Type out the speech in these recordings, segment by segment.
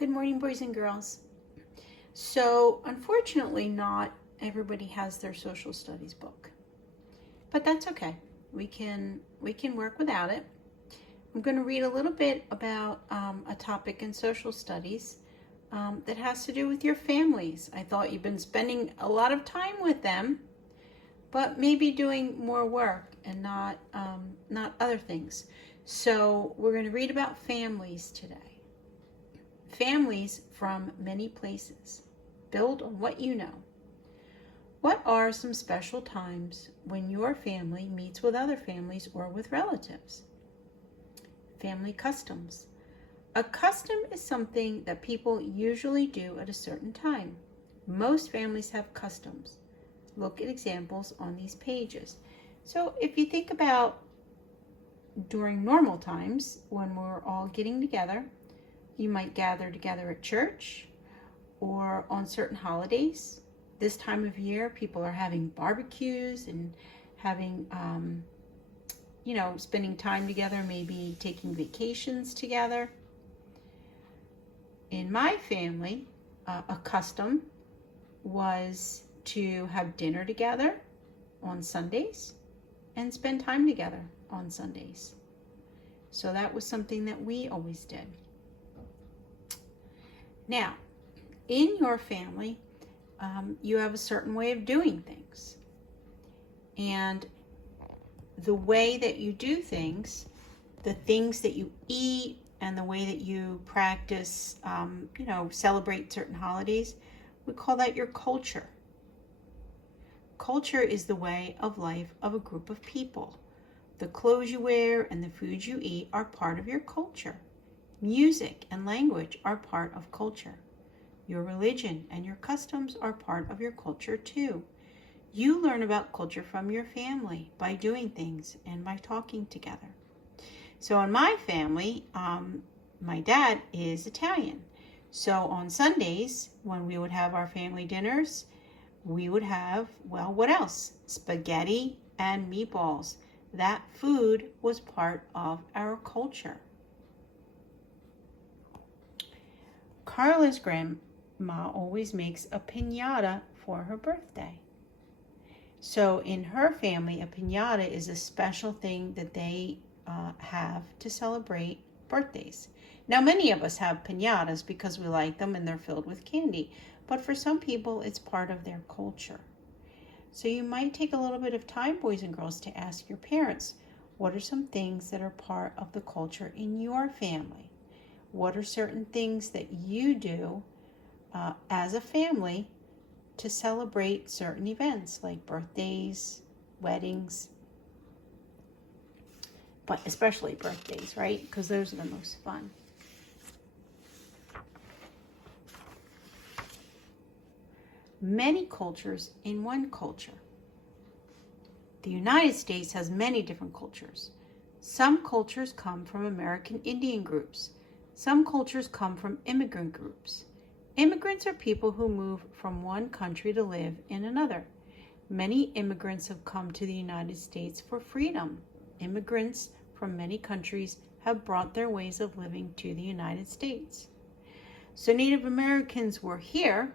Good morning, boys and girls. So, unfortunately, not everybody has their social studies book, but that's okay. We can work without it. I'm going to read a little bit about a topic in social studies that has to do with your families. I thought you've been spending a lot of time with them, but maybe doing more work and not other things. So, we're going to read about families today. Families from many places. Build on what you know. What are some special times when your family meets with other families or with relatives? Family customs. A custom is something that people usually do at a certain time. Most families have customs. Look at examples on these pages. So if you think about during normal times when we're all getting together, you might gather together at church or on certain holidays. This time of year, people are having barbecues and having, spending time together, maybe taking vacations together. In my family, a custom was to have dinner together on Sundays and spend time together on Sundays. So that was something that we always did. Now, in your family, you have a certain way of doing things. And the way that you do things, the things that you eat, and the way that you practice, celebrate certain holidays, we call that your culture. Culture is the way of life of a group of people. The clothes you wear and the foods you eat are part of your culture. Music and language are part of culture. Your religion and your customs are part of your culture too. You learn about culture from your family by doing things and by talking together. So in my family, my dad is Italian. So on Sundays, when we would have our family dinners, we would have, what else? Spaghetti and meatballs. That food was part of our culture. Carla's grandma always makes a piñata for her birthday. So in her family, a piñata is a special thing that they have to celebrate birthdays. Now, many of us have piñatas because we like them and they're filled with candy. But for some people, it's part of their culture. So you might take a little bit of time, boys and girls, to ask your parents, what are some things that are part of the culture in your family? What are certain things that you do as a family to celebrate certain events like birthdays, weddings, but especially birthdays, right? Because those are the most fun. Many cultures in one culture. The United States has many different cultures. Some cultures come from American Indian groups. Some cultures come from immigrant groups. Immigrants are people who move from one country to live in another. Many immigrants have come to the United States for freedom. Immigrants from many countries have brought their ways of living to the United States. So Native Americans were here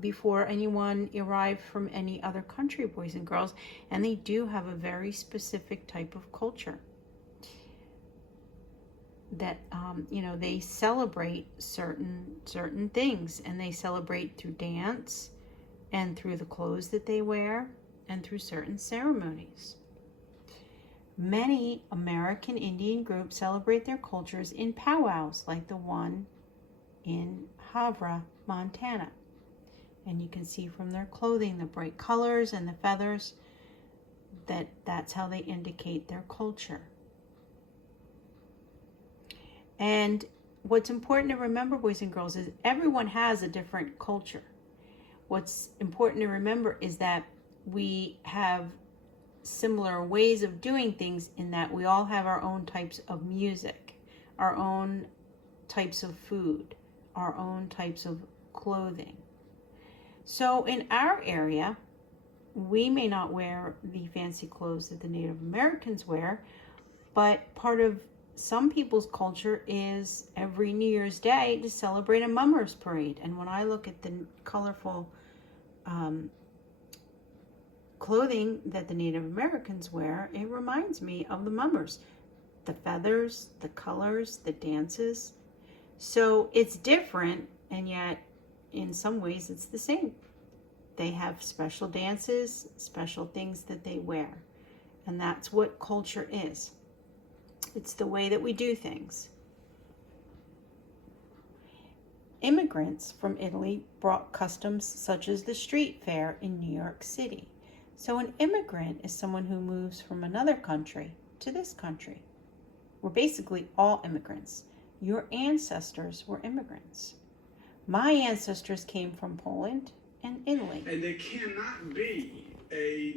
before anyone arrived from any other country, boys and girls, and they do have a very specific type of culture that they celebrate certain things, and they celebrate through dance and through the clothes that they wear and through certain ceremonies. Many American Indian groups celebrate their cultures in powwows like the one in Havre, Montana. And you can see from their clothing, the bright colors and the feathers, that's how they indicate their culture. And what's important to remember, boys and girls, is everyone has a different culture. What's important to remember is that we have similar ways of doing things in that we all have our own types of music, our own types of food, our own types of clothing. So in our area, we may not wear the fancy clothes that the Native Americans wear, but part of some people's culture is every New Year's Day to celebrate a mummers parade. And when I look at the colorful clothing that the Native Americans wear, it reminds me of the mummers. The feathers, the colors, the dances. So it's different, and yet in some ways it's the same. They have special dances, special things that they wear. And that's what culture is. It's the way that we do things. Immigrants from Italy brought customs such as the street fair in New York City. So an immigrant is someone who moves from another country to this country. We're basically all immigrants. Your ancestors were immigrants. My ancestors came from Poland and Italy. And there cannot be a